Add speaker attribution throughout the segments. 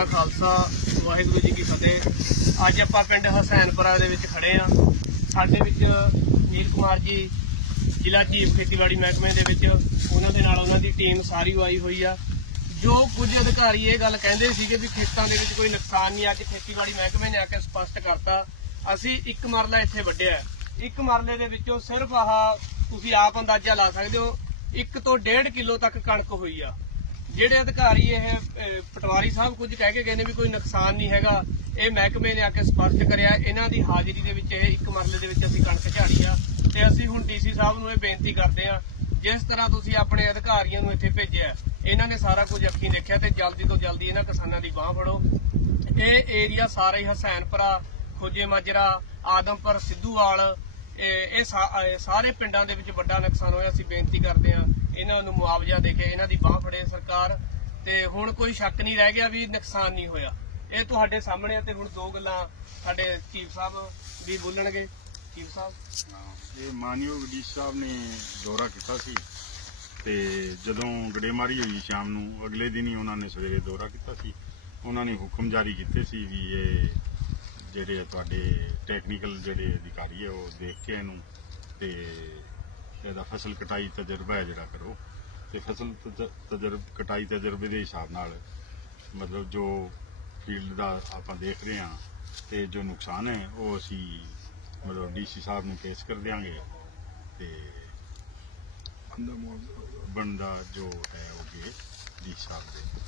Speaker 1: ਕਾ ਖਾਲਸਾ, ਵਾਹਿਗੁਰੂ ਜੀ ਕੀ ਫਤਿਹ। ਅੱਜ ਆਪਾਂ ਪਿੰਡ ਹਸੈਨਪੁਰਾ ਦੇ ਵਿੱਚ ਖੜੇ ਆ। ਸਾਡੇ ਵਿੱਚ ਨੀਲ ਕੁਮਾਰ ਜੀ, ਜ਼ਿਲ੍ਹਾ ਚੀਫ ਖੇਤੀਬਾੜੀ ਮਹਿਕਮੇ ਦੇ ਵਿੱਚ, ਉਹਨਾਂ ਦੇ ਨਾਲ ਉਹਨਾਂ ਦੀ ਟੀਮ ਸਾਰੀ ਆਈ ਹੋਈ ਆ। ਜੋ ਕੁਝ ਅਧਿਕਾਰੀ ਇਹ ਗੱਲ ਕਹਿੰਦੇ ਸੀਗੇ ਵੀ ਖੇਤਾਂ ਦੇ ਵਿੱਚ ਕੋਈ ਨੁਕਸਾਨ ਨਹੀਂ, ਅੱਜ ਖੇਤੀਬਾੜੀ ਮਹਿਕਮੇ ਨੇ ਆ ਕੇ ਸਪਸ਼ਟ ਕਰਤਾ। ਅਸੀਂ ਇੱਕ ਮਰਲਾ ਇੱਥੇ ਵੱਢਿਆ ਇੱਕ ਮਰਲੇ ਦੇ ਵਿੱਚੋਂ ਸਿਰਫ ਆਹ ਤੁਸੀਂ ਆਪ ਅੰਦਾਜ਼ਾ ਲਾ ਸਕਦੇ ਹੋ 1 ਤੋਂ 1.5 ਕਿਲੋ ਤੱਕ ਕਣਕ ਹੋਈ ਆ। ਜਿਹੜੇ ਅਧਿਕਾਰੀ ਇਹ ਪਟਵਾਰੀ ਸਾਹਿਬ ਕੁਝ ਕਹਿ ਕੇ ਗਏ ਨੇ ਵੀ ਕੋਈ ਨੁਕਸਾਨ ਨਹੀਂ ਹੈਗਾ, ਇਹ ਮਹਿਕਮੇ ਨੇ ਆ ਕੇ ਸਪਸ਼ਟ ਕਰਿਆ, ਇਹਨਾਂ ਦੀ ਹਾਜ਼ਰੀ ਦੇ ਵਿੱਚ ਇਹ ਇੱਕ ਮਰਲੇ ਦੇ ਵਿੱਚ ਅਸੀਂ ਕਣਕ ਝਾੜੀ ਆ, ਤੇ ਅਸੀਂ ਹੁਣ ਡੀਸੀ ਸਾਹਿਬ ਨੂੰ ਇਹ ਬੇਨਤੀ ਕਰਦੇ ਆ, ਜਿਸ ਤਰ੍ਹਾਂ ਤੁਸੀਂ ਆਪਣੇ ਅਧਿਕਾਰੀਆਂ ਨੂੰ ਇੱਥੇ ਭੇਜਿਆ, ਇਹਨਾਂ ਨੇ ਸਾਰਾ ਕੁਝ ਅੱਖੀਂ ਦੇਖਿਆ ਤੇ ਜਲਦੀ ਤੋਂ ਜਲਦੀ ਇਹਨਾਂ ਕਿਸਾਨਾਂ ਦੀ ਬਾਹ ਫੜੋ। ਇਹ ਏਰੀਆ ਸਾਰੇ ਹੀ ਹਸੈਨਪੁਰਾ, ਖੋਜੇ ਮਾਜਰਾ, ਆਦਮਪੁਰ, ਸਿੱਧੂਵਾਲ ਇਹ ਸਾਰੇ ਪਿੰਡਾਂ ਦੇ ਵਿੱਚ ਵੱਡਾ ਨੁਕਸਾਨ ਹੋਇਆ, ਅਸੀਂ ਬੇਨਤੀ ਕਰਦੇ ਹਾਂ। ਇਹਨਾਂ ਨੂੰ ਮੁਆਵਜ਼ਾ ਦੇ ਕੇ ਇਹਨਾਂ ਦੀ ਬਾਹ ਫੜੇ ਸਰਕਾਰ। ਤੇ ਹੁਣ ਕੋਈ ਸ਼ੱਕ ਨਹੀਂ ਰਹਿ ਗਿਆ ਵੀ ਨੁਕਸਾਨ ਨਹੀਂ ਹੋਇਆ। ਇਹ ਤੁਹਾਡੇ ਸਾਹਮਣੇ ਆ ਤੇ ਹੁਣ ਦੋ ਗੱਲਾਂ ਸਾਡੇ ਚੀਫ ਸਾਹਿਬ ਵੀ ਬੋਲਣਗੇ। ਚੀਫ ਸਾਹਿਬ?
Speaker 2: ਇਹ ਮਾਨਯੋਗ ਡੀ ਸਾਹਿਬ ਨੇ ਦੌਰਾ ਕੀਤਾ ਸੀ ਤੇ ਜਦੋਂ ਗੜੇਮਾਰੀ ਹੋਈ ਸ਼ਾਮ ਨੂੰ, ਅਗਲੇ ਦਿਨ ਹੀ ਉਹਨਾਂ ਨੇ ਸਵੇਰੇ ਦੌਰਾ ਕੀਤਾ ਸੀ। ਉਹਨਾਂ ਨੇ ਹੁਕਮ ਜਾਰੀ ਕੀਤੇ ਸੀ ਵੀ ਇਹ ਜਿਹੜੇ ਤੁਹਾਡੇ ਟੈਕਨੀਕਲ ਜਿਹੜੇ ਅਧਿਕਾਰੀ ਹੈ ਉਹ ਦੇਖ ਕੇ ਇਹਨੂੰ ਤੇ ਇਹਦਾ ਫਸਲ ਕਟਾਈ ਤਜਰਬਾ ਹੈ ਜਿਹੜਾ ਕਰੋ। ਤੇ ਫਸਲ ਤਜਰਬ, ਕਟਾਈ ਤਜਰਬੇ ਦੇ ਹਿਸਾਬ ਨਾਲ ਮਤਲਬ ਜੋ ਫੀਲਡ ਦਾ ਆਪਾਂ ਦੇਖ ਰਹੇ ਹਾਂ ਤੇ ਜੋ ਨੁਕਸਾਨ ਹੈ, ਉਹ ਅਸੀਂ ਮਤਲਬ ਡੀਸੀ ਸਾਹਿਬ ਨੂੰ ਪੇਸ਼ ਕਰ ਦਿਆਂਗੇ ਤੇ ਬੰਦਾ ਜੋ ਹੈ ਉਹ ਗੇ ਡੀ ਸਾਹਿਬ ਦੇ।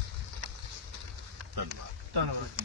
Speaker 2: ਧੰਨਵਾਦ।
Speaker 1: ਧੰਨਵਾਦ।